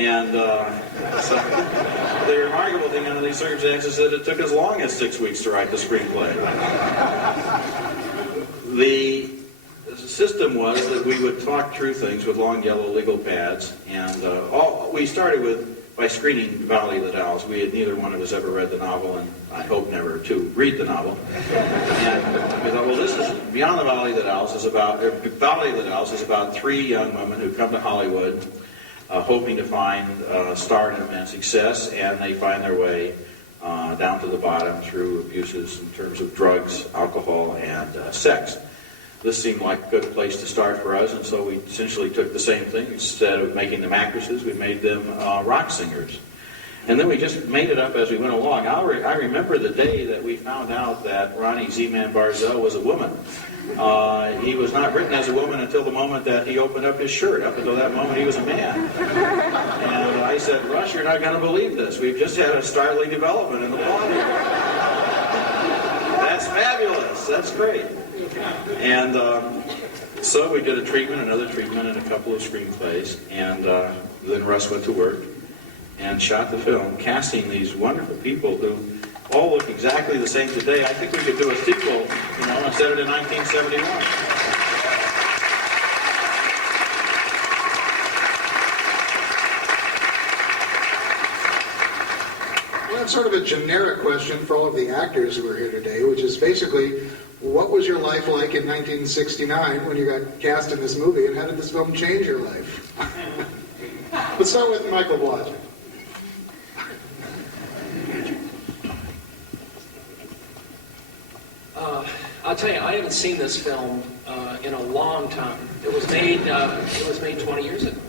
And so the remarkable thing under these circumstances is that it took as long as 6 weeks to write the screenplay. The system was that we would talk through things with long yellow legal pads, and we started by screening Valley of the Dolls. Neither one of us ever read the novel, and I hope never to read the novel. And we thought, well, this is Beyond the Valley of the Dolls Valley of the Dolls is about three young women who come to Hollywood, hoping to find stardom and success, and they find their way down to the bottom through abuses in terms of drugs, alcohol, and sex. This seemed like a good place to start for us, and so we essentially took the same thing. Instead of making them actresses, we made them rock singers. And then we just made it up as we went along. I remember the day that we found out that Ronnie Z-Man Barzell was a woman. He was not written as a woman until the moment that he opened up his shirt. Up until that moment, he was a man. And I said, Russ, you're not going to believe this. We've just had a startling development in the plot here. That's fabulous. That's great. And so we did a treatment, another treatment, and a couple of screenplays. And then Russ went to work and shot the film, casting these wonderful people who all look exactly the same today. I think we could do a sequel, and set it in 1971. Well, that's sort of a generic question for all of the actors who are here today, which is basically, what was your life like in 1969 when you got cast in this movie, and how did this film change your life? Let's start with Michael Blodgett. I'll tell you, I haven't seen this film in a long time. It was made 20 years ago.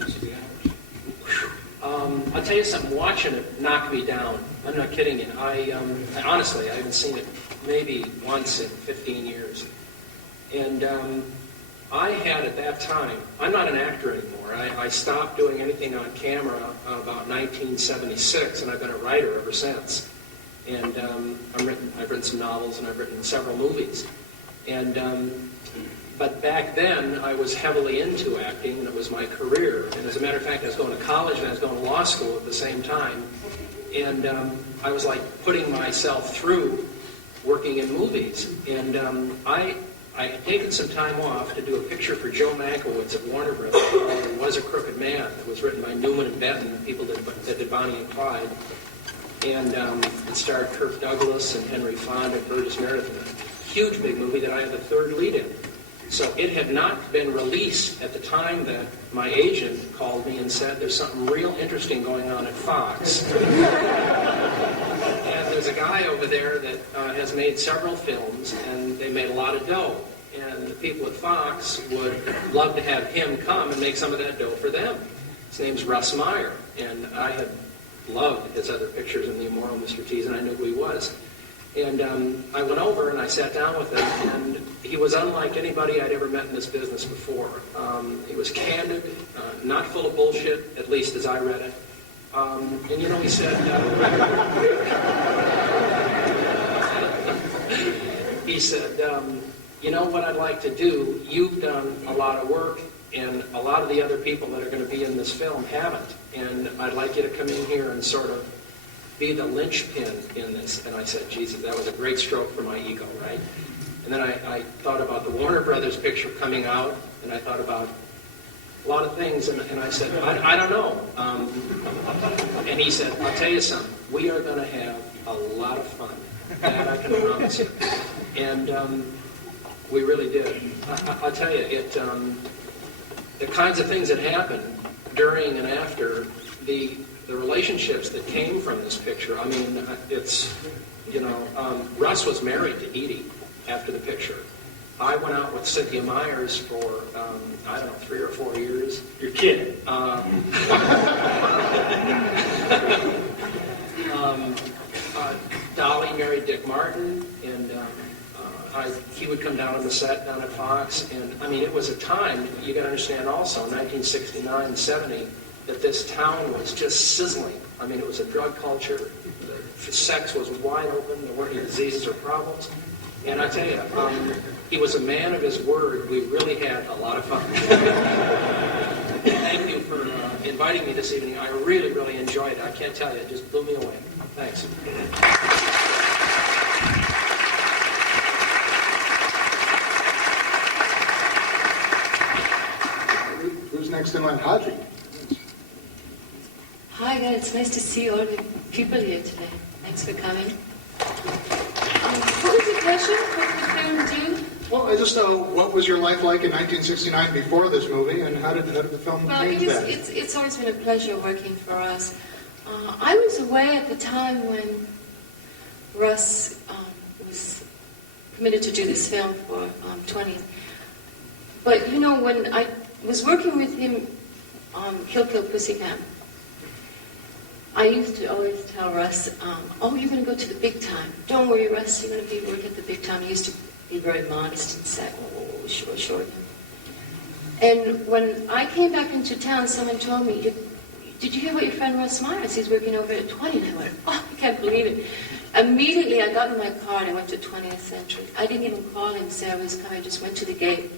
I'll tell you something. Watching it knocked me down. I'm not kidding you. Honestly, I haven't seen it maybe once in 15 years. And I had at that time, I'm not an actor anymore. I stopped doing anything on camera about 1976, and I've been a writer ever since. And I've written some novels, and I've written several movies. And but back then, I was heavily into acting, and it was my career. And as a matter of fact, I was going to college and I was going to law school at the same time. And I was like putting myself through working in movies. And I had taken some time off to do a picture for Joe Mankiewicz at Warner Brothers called It Was a Crooked Man. It was written by Newman and Benton, the people that did Bonnie and Clyde. And it starred Kirk Douglas and Henry Fonda and Burgess Meredith in a huge big movie that I had the third lead in. So it had not been released at the time that my agent called me and said, there's something real interesting going on at Fox. And there's a guy over there that has made several films, and they made a lot of dough. And the people at Fox would love to have him come and make some of that dough for them. His name's Russ Meyer, and I had loved his other pictures in The Immoral Mr. Tease, and I knew who he was. And I went over and I sat down with him, and he was unlike anybody I'd ever met in this business before. He was candid, not full of bullshit, at least as I read it. And he said, what I'd like to do, you've done a lot of work, and a lot of the other people that are going to be in this film haven't. And I'd like you to come in here and sort of be the linchpin in this. And I said, Jesus, that was a great stroke for my ego, right? And then I thought about the Warner Brothers picture coming out, and I thought about a lot of things, and I said, I don't know. And he said, I'll tell you something, we are going to have a lot of fun. That I can promise you. And we really did. I'll tell you, the kinds of things that happened during and after the relationships that came from this picture. I mean, Russ was married to Edy after the picture. I went out with Cynthia Myers for, 3 or 4 years. You're kidding. Dolly married Dick Martin, and he would come down on the set down at Fox. And, I mean, it was a time, you got to understand also, 1969, 70, that this town was just sizzling. I mean, it was a drug culture. The sex was wide open. There weren't any diseases or problems. And I tell you, he was a man of his word. We really had a lot of fun. Thank you for inviting inviting me this evening. I really, really enjoyed it. I can't tell you. It just blew me away. Thanks. Who's next in line? Haji. Hi guys, it's nice to see all the people here today. Thanks for coming. What was the question? What did the film do? Well, I just know, what was your life like in 1969 before this movie, and how did the film change that? It's always been a pleasure working for us. I was away at the time when Russ was committed to do this film for 20th. But, you know, when I was working with him on Kill Kill Pussycat, I used to always tell Russ, oh, you're going to go to the big time. Don't worry, Russ, you're going to be working at the big time. He used to be very modest and say, oh, sure. And when I came back into town, someone told me, did you hear about your friend Russ Meyer? He's working over at 20. And I went, oh, I can't believe it. Immediately, I got in my car and I went to 20th Century. I didn't even call him and say I was coming. I just went to the gate.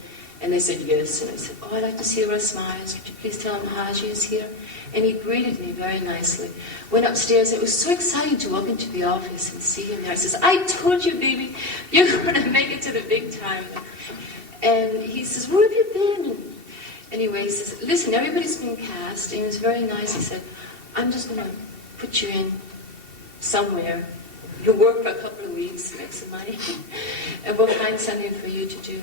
And they said, yes. And I said, oh, I'd like to see Russ Myers. Could you please tell him Haji is here? And he greeted me very nicely. Went upstairs. It was so exciting to walk into the office and see him there. I says, I told you, baby, you're going to make it to the big time. And he says, where have you been? Anyway, he says, listen, everybody's been cast. And he was very nice. He said, I'm just going to put you in somewhere. You'll work for a couple of weeks, make some money, and we'll find something for you to do.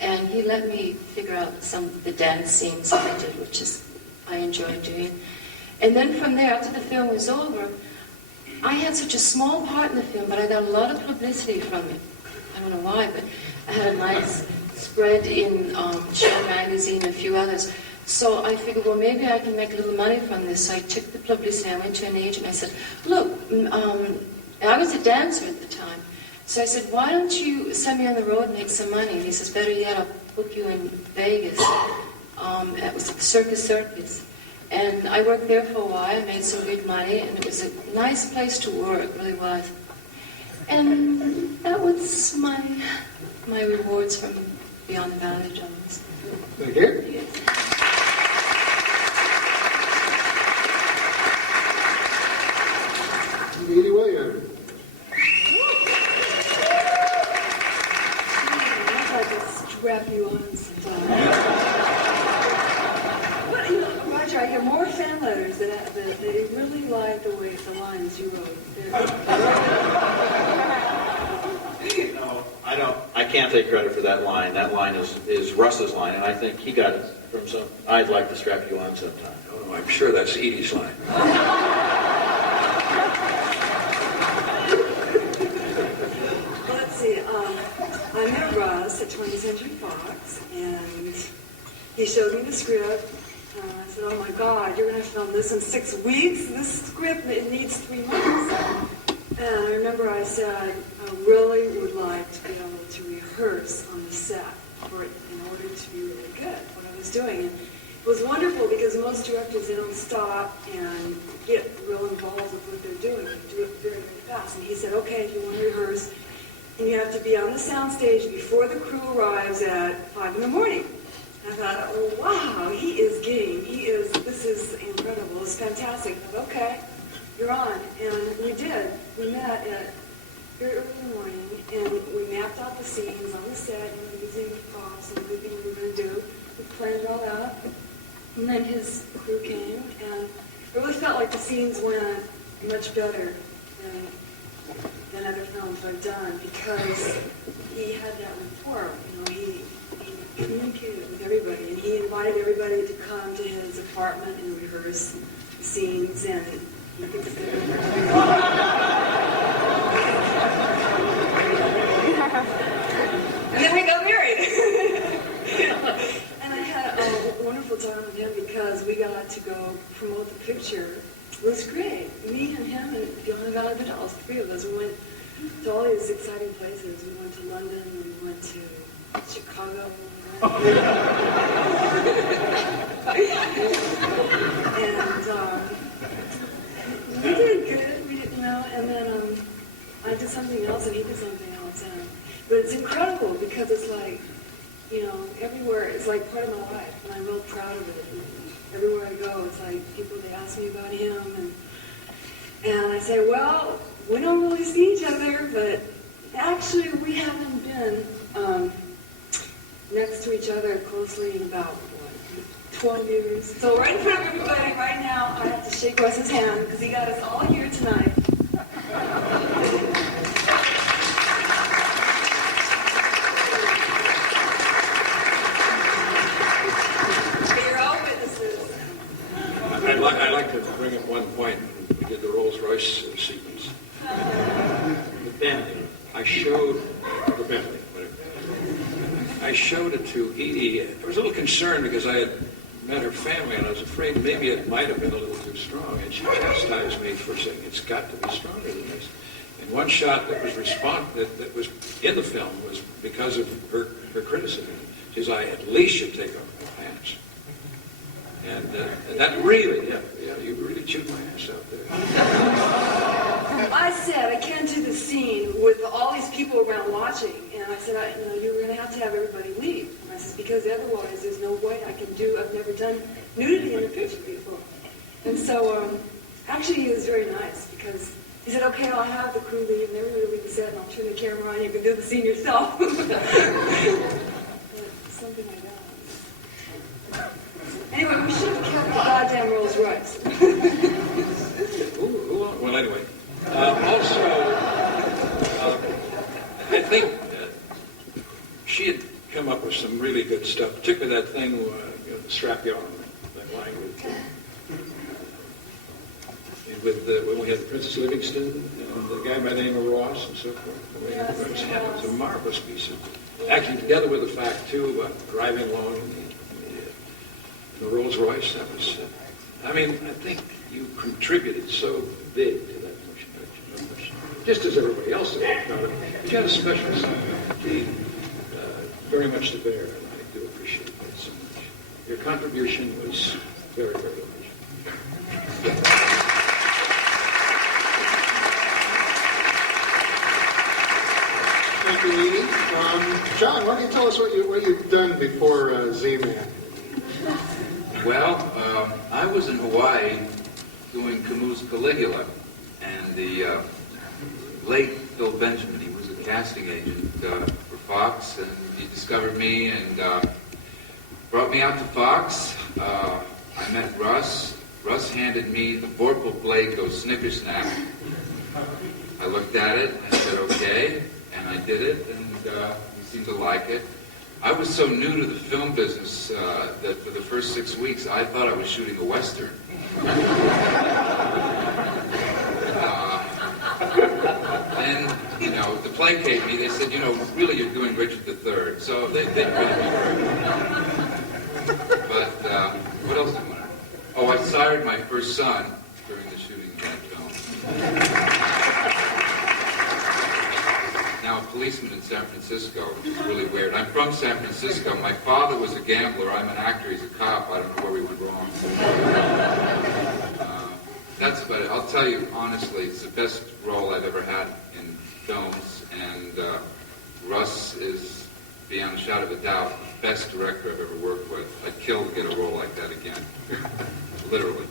And he let me figure out some of the dance scenes that I did, which is I enjoyed doing. And then from there, after the film was over, I had such a small part in the film, but I got a lot of publicity from it. I don't know why, but I had a nice spread in Show Magazine and a few others. So I figured, well, maybe I can make a little money from this. So I took the publicity. I went to an agent. I said, look, and I was a dancer at the time. So I said, why don't you send me on the road and make some money? And he says, better yet, I'll book you in Vegas. It was Circus. And I worked there for a while. I made some good money. And it was a nice place to work, it really was. And that was my rewards from Beyond the Valley of Dolls. Thank you. Yes. Edy Williams. I'd like to strap you on sometime. But, you know, Roger, I get more fan letters that they really like the way the lines you wrote. No, I can't take credit for that line. That line is Russ's line, and I think he got it from some. I'd like to strap you on sometime. Oh, I'm sure that's Edy's line. Let's see, I met Russ at 20th Century Fox, and he showed me the script. I said, oh my God, you're going to film this in 6 weeks? This script, it needs 3 months. And I remember I said, I really would like to be able to rehearse on the set in order to be really good at what I was doing. And it was wonderful because most directors, they don't stop and get real involved with what they're doing. They do it very, very fast. And he said, okay, if you want to rehearse, and you have to be on the soundstage before the crew arrives at 5 in the morning. And I thought, oh, wow, he is game. This is incredible. It's fantastic. I thought, okay, you're on. And we did. We met at very early in the morning, and we mapped out the scenes on the set, using props and everything we were going to do. We planned it all out. And then his crew came, and it really felt like the scenes went much better than other films I've done, because he had that rapport. You know, he communicated with everybody, and he invited everybody to come to his apartment and rehearse the scenes, and he could and then we got married. And I had a wonderful time with him because we got to go promote the picture. It was great. Me and him and Beyond the Valley of the Dolls, 3 of us. We went to all these exciting places. We went to London, we went to Chicago. And we did good. We did, you know, and then I did something else and he did something else. But it's incredible because it's like, you know, everywhere, it's like part of my life, and I'm real proud of it. everywhere I go, it's like people, they ask me about him, and I say, well, we don't really see each other, but actually we haven't been next to each other closely in about, 12 years. So right in front of everybody right now, I have to shake Russ's hand because he got us all here tonight. You're all witnesses. I'd like to bring up one point. We did the Rolls-Royce sequence. The Bentley. I showed the Bentley. Whatever. I showed it to Edy. I was a little concerned because I had met her family, and I was afraid maybe it might have been a little too strong. And she chastised me for saying it's got to be stronger than this. And one shot that was that was in the film was because of her criticism. She says, "I at least should take off my pants." And that really, you really chewed my ass out there. I said I can't do the scene with all these people around watching, and I said, you're going to have everybody leave. And I said, because otherwise there's no way I can do. I've never done nudity in a picture before. And so, actually, he was very nice because he said, okay, I'll have the crew leave, and everybody will leave the set, and I'll turn the camera on. You can do the scene yourself. Something like that. Anyway, we should have kept the goddamn Rolls Royce. Well, anyway. Also, I think she had come up with some really good stuff, particularly that thing, the strap you on, that line with when we had Princess Livingston and the guy by the name of Ross and so forth. Yes, It was a marvelous piece of acting, together with the fact, too, about driving along in the Rolls Royce. That was, I think you contributed so big to that motion picture. Just as everybody else did. But you had a special side, very much to bear, and I do appreciate that so much. Your contribution was very, very large. Thank you, Edy. John, why don't you tell us what you've done before Z-Man? Well, I was in Hawaii doing Camus' Caligula, and the late Phil Benjamin, he was a casting agent for Fox, and he discovered me and brought me out to Fox. I met Russ. Russ handed me the vorpal blade go snicker snap. I looked at it, and I said, okay, and I did it, and he seemed to like it. I was so new to the film business that for the first 6 weeks, I thought I was shooting a Western. Then, to placate me, they said, really you're doing Richard III. So they didn't really be very good. But what else did I want to know? Oh, I sired my first son during the shooting of that film. Now a policeman in San Francisco, which is really weird. I'm from San Francisco. My father was a gambler. I'm an actor. He's a cop. I don't know where we went wrong. That's about it. I'll tell you, honestly, it's the best role I've ever had in films. And Russ is, beyond a shadow of a doubt, the best director I've ever worked with. I'd kill to get a role like that again. Literally.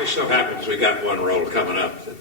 It so happens we got one role coming up that